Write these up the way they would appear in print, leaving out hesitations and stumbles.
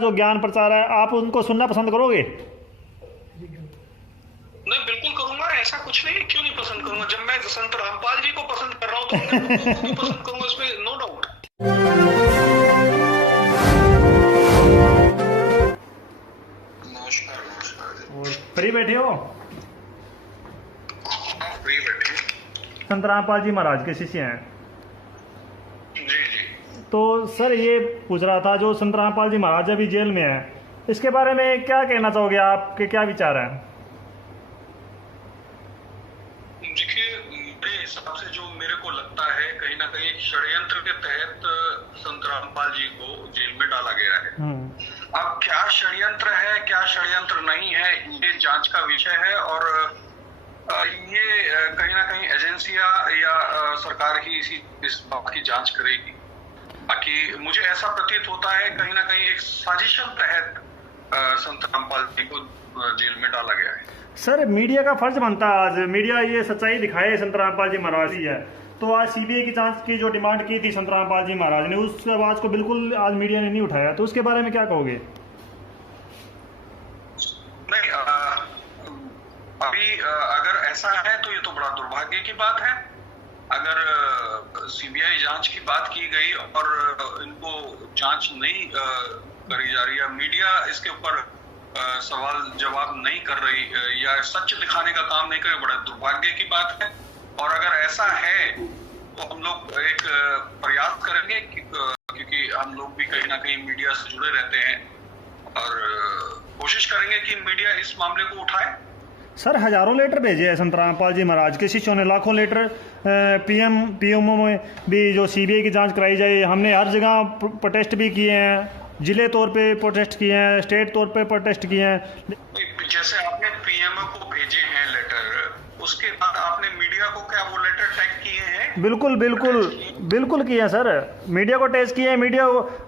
जो ज्ञान प्रचार है आप उनको सुनना पसंद करोगे? नहीं, बिल्कुल करूंगा। ऐसा कुछ नहीं है, क्यों नहीं पसंद करूंगा। जब मैं संत रामपाल जी को पसंद कर रहा हूँ तो मैं उनको भी पसंद करूंगा, इसमें नो डाउट। नमस्कार नमस्कार। और फ्री बैठे हो? हाँ, फ्री बैठे। संत रामपाल जी महाराज के शिष्य हैं। जी जी। तो सर ये पूछ रहा था, जो संत रामपाल जी महाराज अभी जेल में है, इसके बारे में क्या कहना चाहोगे? आपके क्या विचार हैं? देखिए, मेरे हिसाब से जो मेरे को लगता है, कहीं ना कहीं एक षड्यंत्र के तहत संत रामपाल जी को जेल में डाला गया है। अब क्या षड्यंत्र है, क्या षड्यंत्र नहीं है, ये जांच का विषय है। और ये कहीं ना कहीं एजेंसियां या सरकार ही इस बात की जांच करेगी। बाकी मुझे ऐसा प्रतीत होता है कहीं ना कहीं एक साजिशन तहत संत रामपाल जी को जेल में डाला गया है। सर मीडिया का फर्ज बनता है, आज मीडिया ये सच्चाई दिखाए संत रामपाल जी महाराज ही है। तो आज सीबीआई की जांच की जो डिमांड की थी संत रामपाल जी महाराज ने, उस आवाज को बिल्कुल आज मीडिया ने नहीं उठाया, तो उसके बारे में क्या कहोगे? नहीं, अभी अगर ऐसा है तो ये तो बड़ा दुर्भाग्य की बात है। अगर सीबीआई जांच की बात की गई और इनको जांच नहीं करी जा रही है, मीडिया इसके ऊपर सवाल जवाब नहीं कर रही या सच दिखाने का काम नहीं कर रही, बड़ा दुर्भाग्य की बात है। और अगर ऐसा है तो हम लोग एक प्रयास करेंगे क्योंकि हम लोग भी कहीं ना कहीं मीडिया से जुड़े रहते हैं और कोशिश करेंगे कि मीडिया इस मामले को उठाए। सर हजारों लेटर भेजे हैं संत रामपाल जी महाराज के शिष्यों ने, लाखों लेटर पीएमओ में भी जो सीबीआई की जांच कराई जाए। हमने हर जगह प्रोटेस्ट भी किए हैं, जिले तौर पे प्रोटेस्ट किए हैं, स्टेट तौर पे प्रोटेस्ट किए हैं। जैसे आपने पीएमओ को भेजे हैं लेटर, उसके बाद आपने मीडिया को क्या वो लेटर टैग किए हैं? बिल्कुल बिल्कुल बिल्कुल किए हैं सर, मीडिया को टेस्ट किए हैं। मीडिया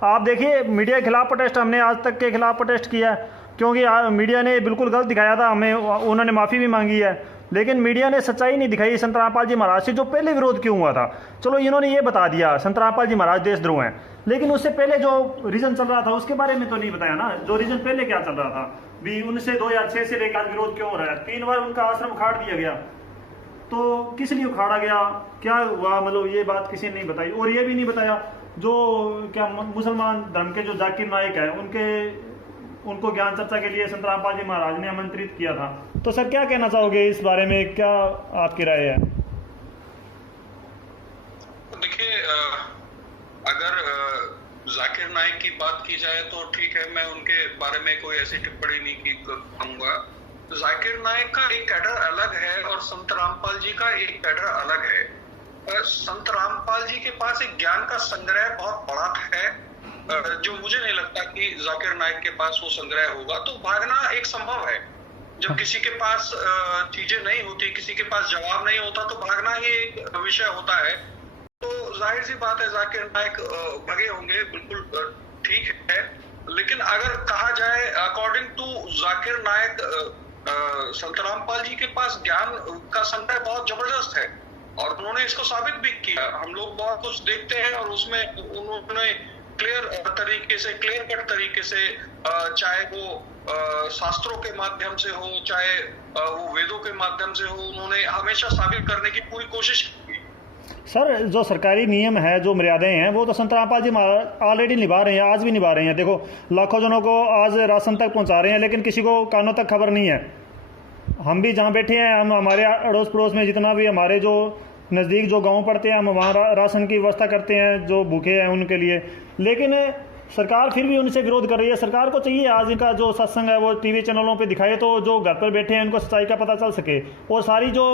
आप देखिए, मीडिया के खिलाफ प्रोटेस्ट हमने आज तक के खिलाफ प्रोटेस्ट किया है, क्योंकि मीडिया ने बिल्कुल गलत दिखाया था हमें, उन्होंने माफ़ी भी मांगी है, लेकिन मीडिया ने सच्चाई नहीं दिखाई संत रामपाल जी महाराज से। जो पहले विरोध क्यों हुआ था, चलो इन्होंने ये बता दिया संत रामपाल जी महाराज देशद्रोह हैं, लेकिन उससे पहले जो रीजन चल रहा था उसके बारे में तो नहीं बताया ना। जो रीजन पहले क्या चल रहा था भी, उनसे 2006 से लेकर विरोध क्यों हो रहा है? 3 बार उनका आश्रम उखाड़ दिया गया, तो किस लिए उखाड़ा गया, क्या हुआ, मतलब ये बात किसी ने नहीं बताई। और ये भी नहीं बताया जो क्या मुसलमान धर्म के जो जाकिर नाइक है, उनको ज्ञान चर्चा के लिए संत रामपाल जी महाराज ने आमंत्रित किया था। तो सर क्या कहना चाहोगे इस बारे में, क्या आपकी राय है? देखिए, अगर जाकिर नाइक की बात की जाए तो ठीक है, मैं उनके बारे में कोई ऐसी टिप्पणी नहीं करूंगा। जाकिर नाइक का एक कैडर अलग है और संत रामपाल जी का एक कैडर अलग है। संत रामपाल जी के पास एक ज्ञान का संग्रह बहुत बड़ा है, जो मुझे नहीं लगता कि जाकिर नाइक के पास वो संग्रह होगा। तो भागना एक संभव है, जब किसी के पास चीजें नहीं होती, किसी के पास जवाब नहीं होता, तो भागना ही एक विषय होता है। तो जाहिर सी बात है जाकिर नाइक भगे होंगे, बिल्कुल ठीक है। लेकिन अगर कहा जाए अकॉर्डिंग टू जाकिर नाइक, संत रामपाल जी के पास ज्ञान का संग्रह बहुत जबरदस्त है और उन्होंने इसको साबित भी किया। हम लोग बहुत कुछ देखते हैं और उसमें उन्होंने क्लियर तरीके से, क्लियर कट तरीके से, चाहे वो शास्त्रों के माध्यम से हो, चाहे वो वेदों के माध्यम से हो, उन्होंने हमेशा साबित करने की पूरी कोशिश की। सर जो सरकारी नियम है, जो मर्यादाएं हैं, वो तो संत रामपाल जी ऑलरेडी निभा रहे हैं, आज भी निभा रहे हैं। देखो लाखों जनों को आज राशन तक पहुंचा रहे हैं, लेकिन किसी को कानों तक खबर नहीं है। हम भी जहाँ बैठे हैं, हम हमारे अड़ोस पड़ोस में जितना भी हमारे जो नज़दीक जो गांव पड़ते हैं, हम वहाँ राशन की व्यवस्था करते हैं जो भूखे हैं उनके लिए, लेकिन सरकार फिर भी उनसे विरोध कर रही है। सरकार को चाहिए आज इनका जो सत्संग है वो टीवी चैनलों पे दिखाए, तो जो घर पर बैठे हैं उनको सच्चाई का पता चल सके, और सारी जो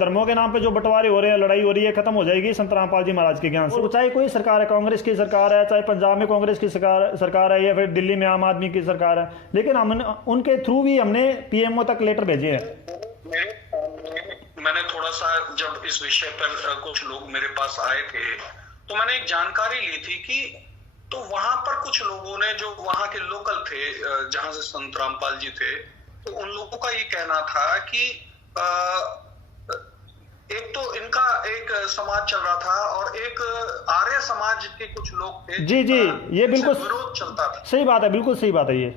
धर्मों के नाम पे जो बंटवारे हो रहे हैं, लड़ाई हो रही है, खत्म हो जाएगी संत रामपाल जी महाराज के ज्ञान से। चाहे कोई सरकार है, कांग्रेस की सरकार है, चाहे पंजाब में कांग्रेस की सरकार है, या फिर दिल्ली में आम आदमी की सरकार है, लेकिन हम उनके थ्रू भी हमने पीएमओ तक लेटर भेजे हैं। मैंने थोड़ा सा जब इस विषय पर कुछ लोग मेरे पास आए थे तो मैंने एक जानकारी ली थी कि तो वहां पर कुछ लोगों ने, जो वहां के लोकल थे जहां से संत रामपाल जी थे, तो उन लोगों का ये कहना था कि एक तो इनका एक समाज चल रहा था और एक आर्य समाज के कुछ लोग थे जी जी, ये बिल्कुल विरोध चलता था। सही बात है, बिल्कुल सही बात है ये।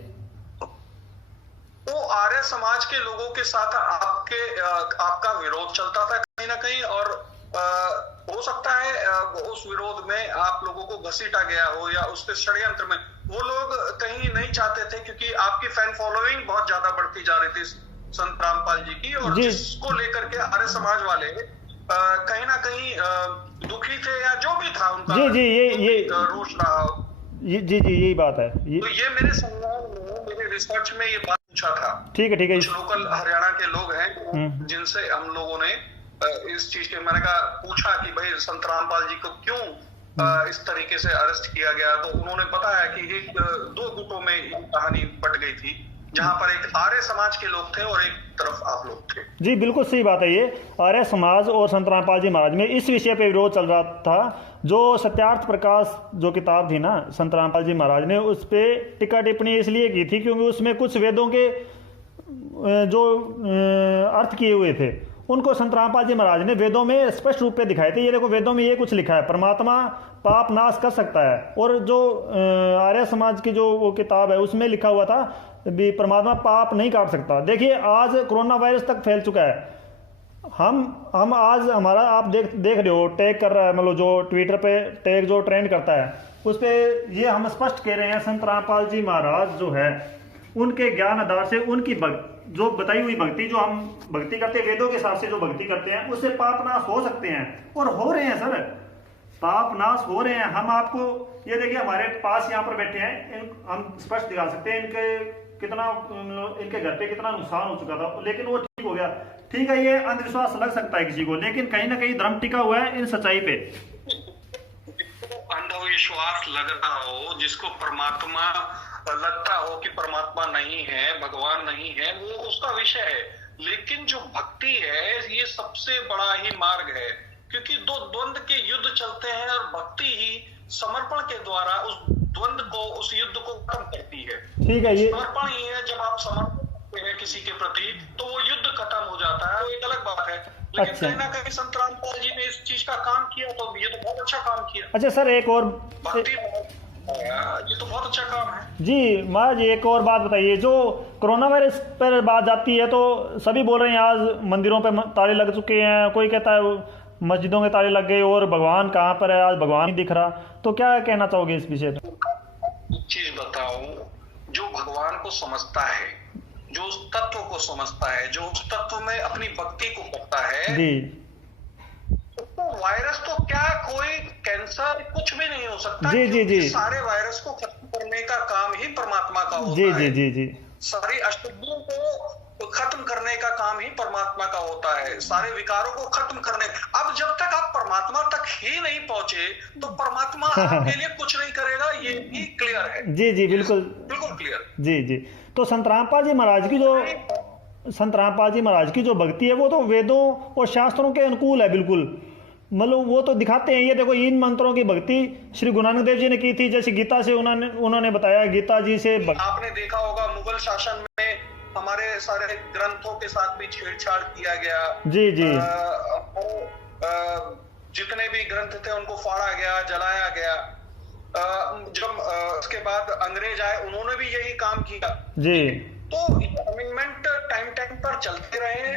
तो आर्य समाज के लोगों के साथ आपका विरोध चलता था कहीं ना कहीं, और हो सकता है उस विरोध में आप लोगों को घसीटा गया हो या उसके षड्यंत्र में वो लोग कहीं नहीं चाहते थे, क्योंकि आपकी फैन फॉलोइंग बहुत ज्यादा बढ़ती जा रही थी संत रामपाल जी की, और जिसको लेकर के आर्य समाज वाले कहीं ना कहीं दुखी थे या जो भी था उनका जी जी, ये रोष रहा हो। जी जी, यही बात है तो ये मेरे संज्ञान में, मेरे रिसर्च में ये बात पूछा था। ठीक है ठीक है। कुछ लोकल हरियाणा के लोग हैं जिनसे हम लोगों ने इस चीज के मैंने कहा पूछा कि भाई संत रामपाल जी को क्यों इस तरीके से अरेस्ट किया गया, तो उन्होंने बताया कि एक दो गुटों में ये कहानी बट गई थी, जहां पर एक आर्य समाज के लोग थे और एक तरफ आप लोग थे। जी बिल्कुल सही बात है, ये आर्य समाज और संत रामपाल जी महाराज में इस विषय पे विरोध चल रहा था। जो सत्यार्थ प्रकाश जो किताब थी ना संत रामपाल जी महाराज ने, उस पर टीका टिप्पणी इसलिए की थी क्योंकि उसमें कुछ वेदों के जो अर्थ किए हुए थे उनको संत रामपाल जी महाराज ने वेदों में स्पष्ट रूप पे दिखाए थे। ये देखो वेदों में ये कुछ लिखा है, परमात्मा पाप नाश कर सकता है, और जो आर्य समाज की जो वो किताब है उसमें लिखा हुआ था भी परमात्मा पाप नहीं काट सकता। देखिए आज कोरोना वायरस तक फैल चुका है, हम आज हमारा आप देख रहे हो टैग कर रहा है, मतलब जो ट्विटर पे टैग जो ट्रेंड करता है उस पर ये हम स्पष्ट कह रहे हैं संत रामपाल जी महाराज जो है उनके ज्ञान आधार से उनकी जो बताई हुई भक्ति, जो हम भक्ति करते हैं वेदों के हिसाब से जो भक्ति करते हैं उससे पाप नाश हो सकते हैं, और हो रहे हैं सर, पाप नाश हो रहे हैं। हम आपको ये देखिए हमारे पास यहाँ पर बैठे हैं, हम स्पष्ट दिखा सकते हैं इनके घर पे कितना नुकसान हो चुका था, लेकिन वो ठीक हो गया। ठीक है, ये अंधविश्वास लग सकता है किसी को, लेकिन कहीं ना कहीं धर्म टिका हुआ है इन सच्चाई पे। अंधविश्वास लग रहा हो, जिसको परमात्मा लगता हो कि परमात्मा नहीं है, भगवान नहीं है, वो उसका विषय है, लेकिन जो भक्ति है ये सबसे बड़ा ही मार्ग है, क्योंकि दो द्वंद्व के युद्ध चलते हैं और भक्ति ही समर्पण के द्वारा उस द्वंद्व को, उस युद्ध को खत्म करती है। ठीक है, ये समर्पण ही है, जब आप समर्पण करते हैं किसी के प्रति तो वो युद्ध खत्म हो जाता है, वो एक अलग बात है। लेकिन कहीं ना कहीं संत रामपाल जी ने इस चीज का काम किया, तो ये तो बहुत अच्छा काम किया। अच्छा सर, एक और भक्ति ये तो बहुत अच्छा काम है जी महाराज। एक और बात बताइए, जो कोरोना वायरस पर बात जाती है तो सभी बोल रहे हैं आज मंदिरों पे ताले लग चुके हैं, कोई कहता है मस्जिदों के ताले लग गए और भगवान कहाँ पर है, आज भगवान नहीं दिख रहा, तो क्या कहना चाहोगे इस विषय पे? एक चीज बताऊं, जो भगवान को समझता है, जो उस तत्व को समझता है, जो उस तत्व में अपनी भक्ति को करता है जी, तो वायरस तो क्या, कोई कैंसर कुछ भी नहीं हो सकता। जी जी जी, सारे वायरस को खत्म करने का काम ही परमात्मा का होता जी है। जी जी जी, सारी अशुद्धियों को खत्म करने का काम ही परमात्मा का होता है, सारे विकारों को खत्म करने। अब जब तक आप परमात्मा तक ही नहीं पहुंचे तो परमात्मा आपके लिए कुछ नहीं करेगा, ये भी क्लियर है। जी जी, बिल्कुल बिल्कुल क्लियर। जी जी। तो संत रामपाल जी महाराज की जो भक्ति है वो तो वेदों और शास्त्रों के अनुकूल है बिल्कुल, मतलब वो तो दिखाते हैं। ये देखो इन मंत्रों की भक्ति श्री गुरु नानक देव जी ने की थी, जैसे गीता से उन्होंने बताया, गीता जी से आपने देखा होगा मुगल शासन में हमारे सारे ग्रंथों के साथ भी छेड़छाड़ किया गया। जी जी, जितने भी ग्रंथ थे उनको फाड़ा गया, जलाया गया। जब उसके बाद अंग्रेज आए उन्होंने भी यही काम किया जी। तो अमेंडमेंट टाइम पर चलते रहे।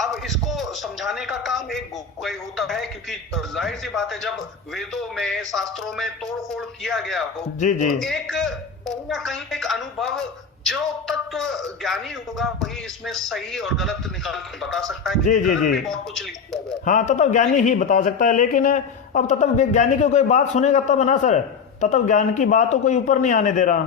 अब इसको समझाने का काम एक कोई होता है, क्योंकि जाहिर सी बात है जब वेदों में शास्त्रों में तोड़फोड़ किया गया हो जी जी, तो एक कहीं ना कहीं एक अनुभव जो तत्व ज्ञानी होगा वही इसमें सही और गलत निकाल के बता सकता है। जी जी जी, बहुत कुछ लिख दिया गया। हाँ, तत्व ज्ञानी ही बता सकता है, लेकिन अब तत्व ज्ञानी की कोई बात सुनेगा तब ना सर, तत्व ज्ञान की बात तो कोई ऊपर नहीं आने दे रहा।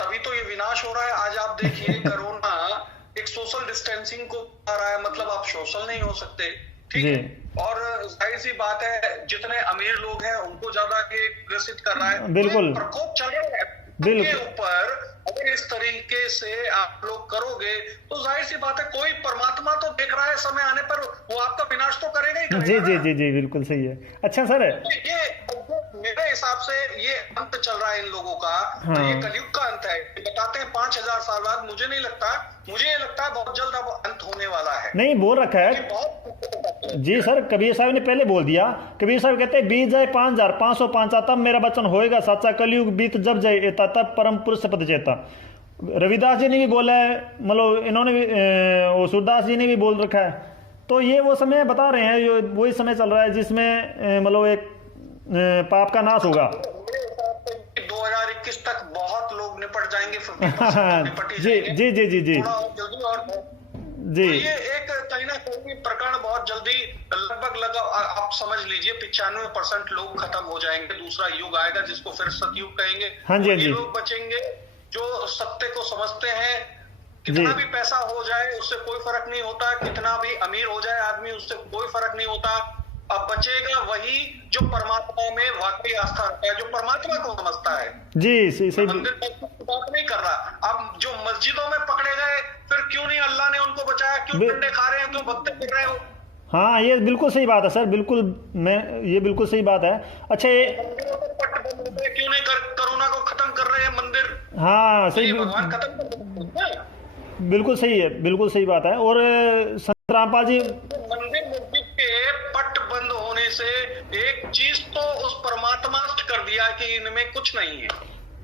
तभी तो ये विनाश हो रहा है। आज आप देखिए कोरोना एक सोशल डिस्टेंसिंग को आ रहा है, मतलब आप सोशल नहीं हो सकते, ठीक है। और जाहिर सी बात है जितने अमीर लोग हैं उनको ज्यादा ये ग्रसित कर रहा है। बिल्कुल, प्रकोप चल रहा है के ऊपर। अगर इस तरीके से आप लोग करोगे तो जाहिर सी बात है कोई परमात्मा तो देख रहा है, समय आने पर वो आपका विनाश तो करेगा ही करेगा। जी जी जी जी, बिल्कुल सही है। अच्छा सर, ये मेरे हिसाब से ये अंत चल रहा है इन लोगों का। हाँ, तो ये कलयुग का अंत है। बताते हैं 5000 साल बाद, मुझे नहीं लगता, मुझे लगता है बहुत जल्द अब अंत होने वाला है। नहीं बोल रखा है, बहुत जी सर, कबीर साहब ने पहले बोल दिया। कबीर साहब कहते हैं बीत जाए 5505 तब मेरा वचन होएगा साचा, कलयुग बीत जब जाए एता तब परम पुरुष पद चेता। रविदास जी ने भी बोला है, मतलब इन्होंने भी वो सूरदास जी ने भी बोल रखा है। तो ये वो समय बता रहे हैं, जो वही समय चल रहा है जिसमें मतलब एक पाप का नाश होगा। 2021 तक बहुत लोग निपट जाएंगे, 50% जी जी जी जी जी जल्दी। और जी, तो ये एक कहीं ना कहीं प्रकरण बहुत जल्दी, लगभग आप समझ लीजिए 95% लोग खत्म हो जाएंगे। दूसरा युग आएगा जिसको फिर सतयुग कहेंगे। हाँ जी, हाँ जी। लोग बचेंगे जो सत्य को समझते हैं। कितना भी पैसा हो जाए उससे कोई फर्क नहीं होता, कितना भी अमीर हो जाए आदमी उससे कोई फर्क नहीं होता। अब बचेगा वही जो परमात्मा में वाकई आस्था रखता है, जो परमात्मा को समझता है। जी सही। मंदिर की बात नहीं कर रहा। अब जो मस्जिदों में पकड़े गए, फिर क्यों नहीं अल्लाह ने उनको बचाया? क्यों डंडे खा रहे हैं, क्यों भक्ति कर रहे हो? हाँ, ये बिल्कुल सही बात है सर, बिल्कुल ये बिल्कुल सही बात है। अच्छा, ये क्यों नहीं कोरोना को खत्म कर रहे हैं मंदिर? हाँ सही, भगवान खत्म कर रहे हैं। बिल्कुल सही है, बिल्कुल सही बात है। और संत रामपाल जी, मंदिर मस्जिद के पट बंद होने से एक चीज तो उस परमात्मा ने कर दिया कि इनमें कुछ नहीं है।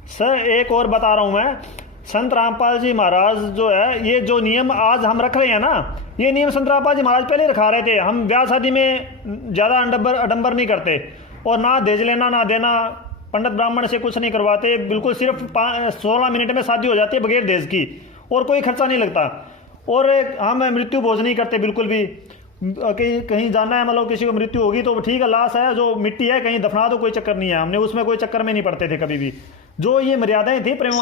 सर एक और बता रहा हूं मैं, संत रामपाल जी महाराज जो है, ये जो नियम आज हम रख रहे हैं ना, ये नियम संत रामपाल जी महाराज पहले रखा रहे थे। हम ब्याह शादी में ज्यादा अडंबर नहीं करते, और ना दहेज लेना ना देना, पंडित ब्राह्मण से कुछ नहीं करवाते, बिल्कुल सिर्फ 16 मिनट में शादी हो जाती है बगैर दहेज की, और कोई खर्चा नहीं लगता। और हम मृत्यु भोज नहीं करते बिल्कुल भी। कहीं जाना है, मतलब किसी को मृत्यु होगी तो ठीक है, लाश है जो मिट्टी है कहीं दफना दो, कोई चक्कर नहीं है। हमने उसमें कोई चक्कर में नहीं पड़ते थे कभी भी। जो ये मर्यादाएं थी प्रेम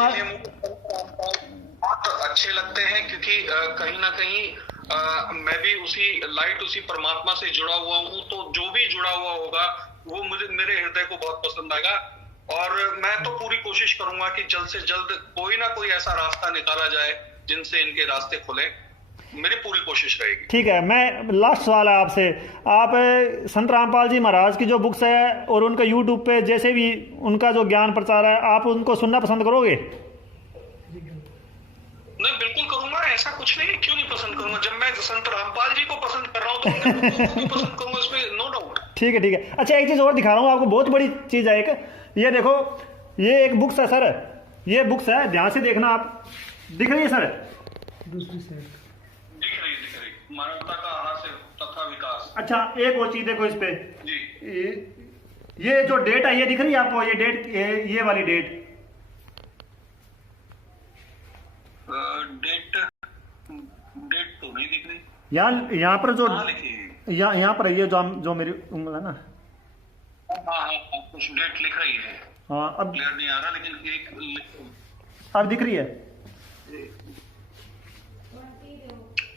बहुत अच्छे लगते हैं, क्योंकि कहीं ना कहीं मैं भी उसी परमात्मा से जुड़ा हुआ हूँ। तो जो भी जुड़ा हुआ होगा वो मेरे हृदय को बहुत पसंद आएगा। और मैं तो पूरी कोशिश करूंगा कि जल्द से जल्द कोई ना कोई ऐसा रास्ता निकाला जाए जिनसे इनके रास्ते खुले। मेरी पूरी कोशिश रहेगी। ठीक है, मैं लास्ट सवाल है आपसे। आप संत रामपाल जी महाराज की जो बुक्स है और उनका यूट्यूब पे जैसे भी उनका जो ज्ञान प्रचार है, आप उनको सुनना पसंद करोगे? नहीं, बिल्कुल करूंगा। ऐसा कुछ नहीं, क्यों नहीं पसंद करूंगा? जब मैं संत रामपाल जी को पसंद कर रहा हूँ तो मैं पसंद करूंगा, इसमें नो डाउट। ठीक है ठीक है। अच्छा, एक चीज और दिखा रहा हूँ आपको, बहुत बड़ी चीज है एक। ये देखो, ये एक बुक्स है सर, ये बुक्स है, ध्यान से देखना आप। दिख रही है सर? दूसरी साइड दिख रही। मानवता का हास्य तथा विकास। अच्छा, एक और चीज देखो इस पे जी। ये जो डेट है, ये दिख रही है आपको? ये डेट, ये वाली डेट, डेट तो नहीं दिख रही। यहाँ पर जो लिखी, यहाँ पर ये जो मेरी उम्र है ना, हाँ, कुछ डेट लिख रही है। हाँ, अब क्लियर नहीं आ रहा, लेकिन एक अब दिख रही है।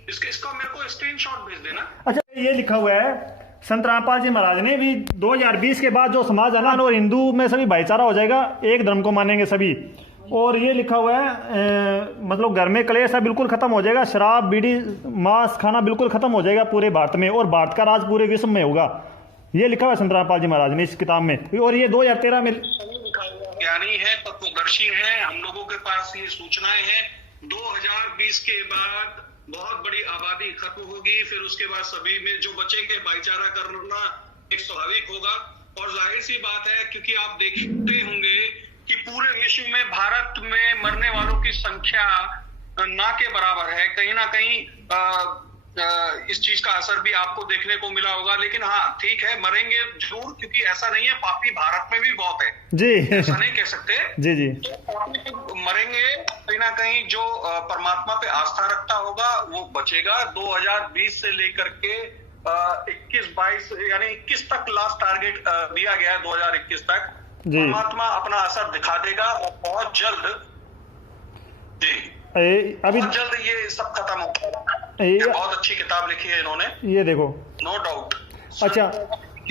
इसका मेरे को स्क्रीनशॉट भेज देना। अच्छा, ये लिखा हुआ है संत रामपाल जी महाराज ने भी 2020 के बाद जो समाज है ना, और हिंदू में सभी भाईचारा हो जाएगा, एक धर्म को मानेंगे सभी। और ये लिखा हुआ है मतलब घर में क्लेश है बिल्कुल खत्म हो जाएगा, शराब बीड़ी मांस खाना बिल्कुल खत्म हो जाएगा पूरे भारत में, और भारत का राज पूरे विश्व में होगा। ये लिखा हुआ है संत रामपाल जी महाराज ने इस किताब में, और ये 2013 में। ज्ञानी है, तत्वदर्शी है, हम लोगों के पास ये सूचनाएं हैं। 2020 के बाद बहुत बड़ी आबादी खत्म होगी, फिर उसके बाद सभी में जो बचेंगे भाईचारा करना एक स्वाभाविक होगा। और जाहिर सी बात है, क्योंकि आप देखते होंगे कि पूरे विश्व में भारत में मरने वालों की संख्या ना के बराबर है। कहीं ना कहीं इस चीज का असर भी आपको देखने को मिला होगा। लेकिन हाँ, ठीक है, मरेंगे जरूर, क्योंकि ऐसा नहीं है, पापी भारत में भी बहुत है जी, ऐसा नहीं कह सकते। जी जी, तो पापी तो मरेंगे, कहीं ना कहीं जो परमात्मा पे आस्था रखता होगा वो बचेगा। 2020 से लेकर के 21-22 यानी 21 तक लास्ट टारगेट दिया गया है। 2021 तक परमात्मा अपना असर दिखा देगा, और बहुत जल्द जी अभी बहुत जल्द ये सब खत्म होगा। ये बहुत अच्छी किताब लिखी है इन्होंने, ये देखो, नो डाउट। अच्छा,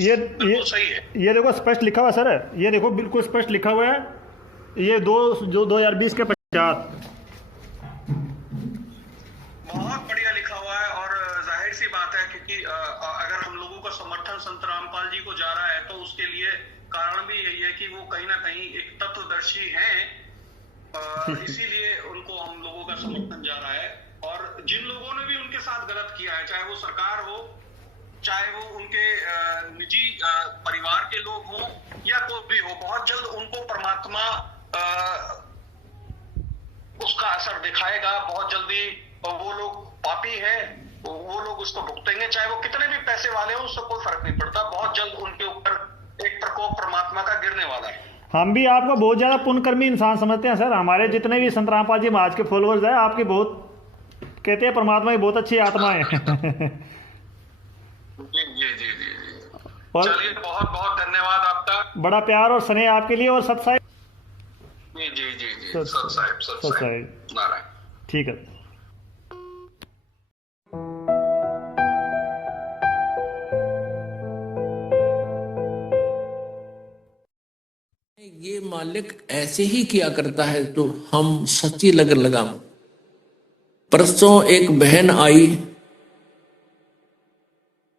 ये सही है। ये देखो स्पष्ट लिखा हुआ सर, ये देखो बिल्कुल स्पष्ट लिखा हुआ है। ये 2020 के पश्चात बहुत बढ़िया लिखा हुआ है। और जाहिर सी बात है, क्योंकि अगर हम लोगों का समर्थन संत रामपाल जी को जा रहा है, तो उसके लिए कारण भी यही है कि वो कहीं ना कहीं एक तत्वदर्शी हैं, इसीलिए उनको हम लोगों का समर्थन जा रहा है। और जिन लोगों ने भी उनके साथ गलत किया है, चाहे वो सरकार हो, चाहे वो उनके निजी परिवार के लोग हों या कोई भी हो, बहुत जल्द उनको परमात्मा उसका असर दिखाएगा। बहुत जल्दी वो लोग पापी है, वो लोग उसको भुगतेंगे, चाहे वो कितने भी पैसे वाले हो, उससे कोई फर्क नहीं पड़ता। बहुत जल्द उनके ऊपर एक प्रकोप परमात्मा का गिरने वाला है। हम भी आपको बहुत ज़्यादा पुण्यकर्मी इंसान समझते हैं सर। हमारे जितने भी संत रामपाल जी महाराज के फॉलोअर्स हैं, आपकी बहुत कहते हैं परमात्मा की बहुत अच्छी आत्मा है। जी जी जी जी जी। और चलिए, बहुत बहुत धन्यवाद आपका। बड़ा प्यार और स्नेह आपके लिए। और सत साहिब, जी जी जी जी, सत सत साहिब, सत सत साहिब, साहिब, नारायण। ठीक है। ये मालिक ऐसे ही किया करता है तो हम सच्ची लगन लगा। परसों एक बहन आई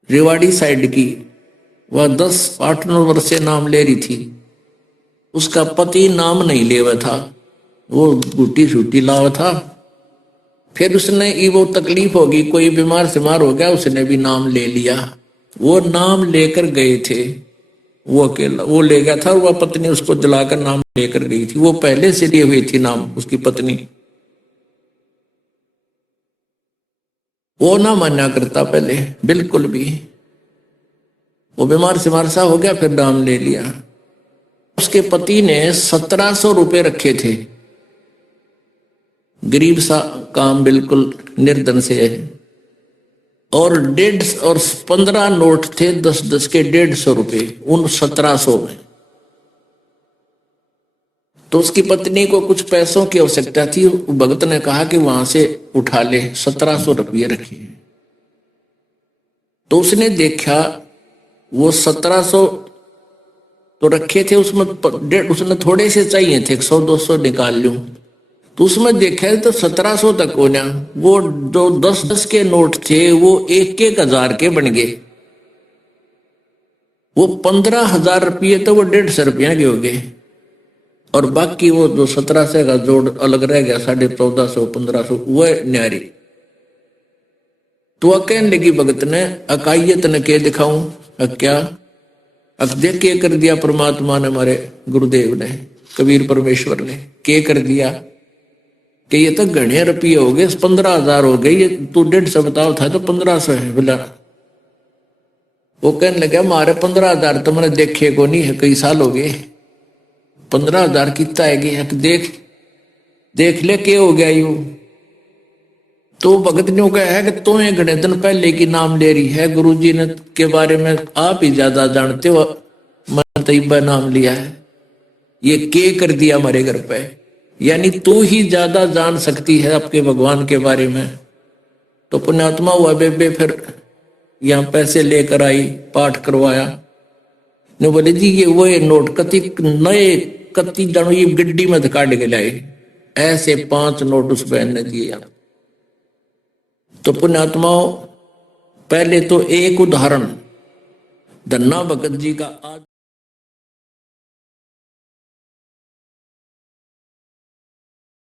रेवाड़ी साइड की, वह 10-8-9 वर्ष से नाम ले रही थी। उसका पति नाम नहीं ले हुआ था, वो गुटी सूटी लावा था। फिर उसने वो तकलीफ होगी, कोई बीमार सिमार हो गया, उसने भी नाम ले लिया। वो नाम लेकर गए थे, वो अकेला वो ले गया था और वह पत्नी उसको जलाकर नाम लेकर गई थी। वो पहले से लिए हुई थी नाम, उसकी पत्नी। वो ना माना करता पहले बिल्कुल भी। वो बीमार सिमार सा हो गया, फिर नाम ले लिया। उसके पति ने 1700 रुपए रखे थे, गरीब सा काम, बिल्कुल निर्धन से है। और 15 नोट थे 10-10 के, 150 रुपए उन 1700 में। तो उसकी पत्नी को कुछ पैसों की आवश्यकता थी। भगत ने कहा कि वहां से उठा ले, 1700 रुपये रखे। तो उसने देखा वो 1700 तो रखे थे, उसमें उसने थोड़े से चाहिए थे, 100-200 निकाल लूं। तो उसमें देखा तो 1700 तक होना। वो जो 10-10 के नोट थे वो 1-1 हजार के बन गए। वो 15,000 रुपये तो वो 150 रुपया के हो गए। और बाकी वो जो 1700 का जोड़ अलग रह गया, 1450-1500, वो न्यारी। तो कहने लगी भगत ने, अकाइयत ने के दिखाऊं? क्या देख के कर दिया परमात्मा ने, हमारे गुरुदेव ने, कबीर परमेश्वर ने के कर दिया कि ये तो घने रुपये हो गए, 15,000 हो गए, ये तू 150 बताओ था तो 1500 है बोला। वो कहने लगा, हमारे 15,000 तो मैंने देखे को नहीं है, कई साल हो गए। 15,000 कितना है? देख ले के हो गया यू। तो भगत ने कहा है कि तुम्हें घने दिन पहले की नाम ले रही है, गुरुजी ने के बारे में आप ही ज्यादा जानते हो, मैंने तैयबा नाम लिया है, ये के कर दिया हमारे घर पे। यानी तू ही ज्यादा जान सकती है आपके भगवान के बारे में। तो पुण्यात्मा हुआ बेबे, फिर यहाँ पैसे लेकर आई, पाठ करवाया। ने बोले जी ये वो नोट कति जानो ये गड्डी में काट के लाए, ऐसे 5 नोट उस बहन ने दिए। तो पुण्यात्माओं, पहले तो एक उदाहरण धन्ना भगत जी का आज